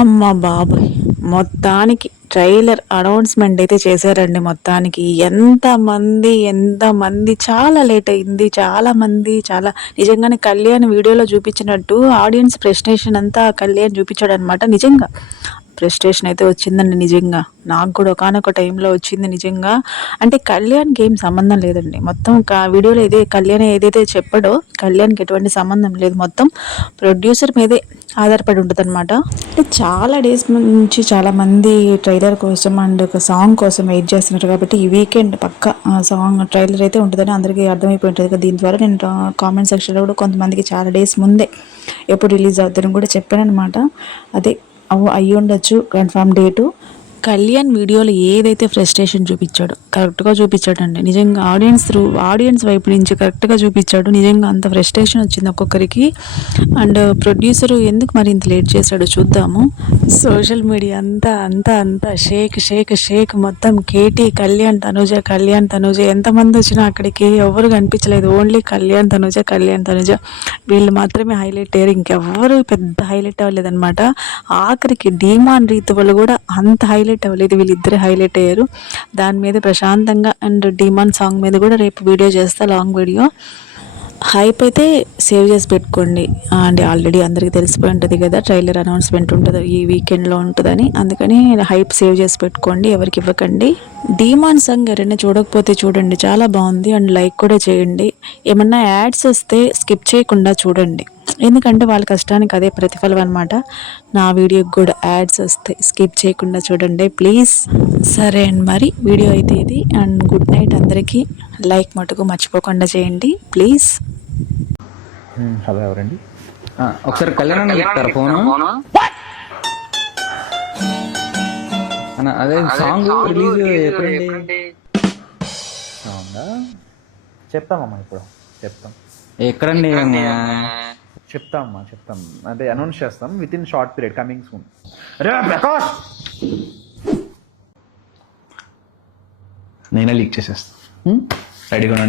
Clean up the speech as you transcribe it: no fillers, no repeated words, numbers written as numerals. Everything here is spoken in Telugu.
అమ్మ బాబోయ్! మొత్తానికి ట్రైలర్ అనౌన్స్‌మెంట్ అయితే చేశారండి మొత్తానికి. ఎంతమంది చాలా లేట్ అయింది. చాలా నిజంగానే కళ్యాణ్ వీడియోలో చూపించినట్టు ఆడియన్స్ ప్రెస్టేషన్ అంతా కళ్యాణ్ చూపించాడనమాట. నిజంగా ఫ్రస్ట్రేషన్ అయితే వచ్చిందండి నిజంగా. నాకు కూడా ఒకానొక టైంలో వచ్చింది నిజంగా. అంటే కళ్యాణ్‌కి ఏం సంబంధం లేదండి. మొత్తం వీడియోలో కళ్యాణ్ ఏదైతే చెప్పాడో కళ్యాణ్‌కి ఎటువంటి సంబంధం లేదు. మొత్తం ప్రొడ్యూసర్ మీదే ఆధారపడి ఉంటదనమాట. అంటే చాలా డేస్ నుంచి చాలామంది ట్రైలర్ కోసం అండ్ ఒక సాంగ్ కోసం వెయిట్ చేస్తున్నారు కాబట్టి ఈ వీకెండ్ పక్కా సాంగ్ ట్రైలర్ అయితే ఉంటుందని అందరికీ అర్థమైపోయి ఉంటుంది కదా. దీని ద్వారా నేను కామెంట్ సెక్షన్లో కూడా కొంతమందికి చాలా డేస్ ముందే ఎప్పుడు రిలీజ్ అవుతుందని కూడా చెప్పాననమాట. అదే అయ్యి ఉండొచ్చు కన్ఫర్మ్ డేటు. కళ్యాణ్ వీడియోలో ఏదైతే ఫ్రస్ట్రేషన్ చూపించాడో కరెక్ట్గా చూపించాడండి నిజంగా. ఆడియన్స్ వైపు నుంచి కరెక్ట్గా చూపించాడు. నిజంగా అంత ఫ్రస్ట్రేషన్ వచ్చింది ఒక్కొక్కరికి. అండ్ ప్రొడ్యూసరు ఎందుకు మరి ఇంత లేట్ చేశాడో చూద్దాము. సోషల్ మీడియా అంతా షేక్ మొత్తం కేటీ కళ్యాణ్ తనుజ ఎంతమంది వచ్చినా అక్కడికి ఎవరు కనిపించలేదు. ఓన్లీ కళ్యాణ్ తనుజ వీళ్ళు మాత్రమే హైలైట్ అయ్యారు. ఇంకెవ్వరు పెద్ద హైలైట్ అవ్వలేదన్నమాట. ఆఖరికి డీమాన్ రీతు వాళ్ళు కూడా అంత హైలైట్ అవ్వలేదు. వీళ్ళిద్దరే హైలైట్ అయ్యారు. దాని మీద ప్రశాంతంగా అండ్ డీమాన్ సాంగ్ మీద కూడా రేపు వీడియో చేస్తా, లాంగ్ వీడియో. హైప్ అయితే సేవ్ చేసి పెట్టుకోండి. అంటే ఆల్రెడీ అందరికీ తెలిసిపోయి ఉంటుంది కదా ట్రైలర్ అనౌన్స్మెంట్ ఉంటుంది ఈ వీకెండ్లో ఉంటుందని. అందుకని హైప్ సేవ్ చేసి పెట్టుకోండి, ఎవరికి ఇవ్వకండి. డీమాన్ సాంగ్ ఎవరైనా చూడకపోతే చూడండి, చాలా బాగుంది. అండ్ లైక్ కూడా చేయండి. ఏమన్నా యాడ్స్ వస్తే స్కిప్ చేయకుండా చూడండి, ఎందుకంటే వాళ్ళ కష్టానికి అదే ప్రతిఫలం అనమాట. నా వీడియోకి కూడా యాడ్స్ వస్తాయి, స్కిప్ చేయకుండా చూడండి ప్లీజ్. సరే అండి, మరి వీడియో అయితే ఇది. అండ్ గుడ్ నైట్ అందరికీ. లైక్ మటుకు మర్చిపోకుండా చేయండి ప్లీజ్. హలో ఎవరండి? ఒకసారి కళ్యాణ్ అన్న చెప్తారా ఫోను? అన్న అదే సాంగ్ రిలీజ్ ఎప్పుడండి? అవునా, చెప్తామమ్మా, ఇప్పుడు చెప్తాం. ఎక్కడండి? చెప్తాం, అంటే అనౌన్స్ చేస్తాం with in short period, coming soon. నేనే లీక్ చేసేస్తాను, రెడీగా ఉండండి.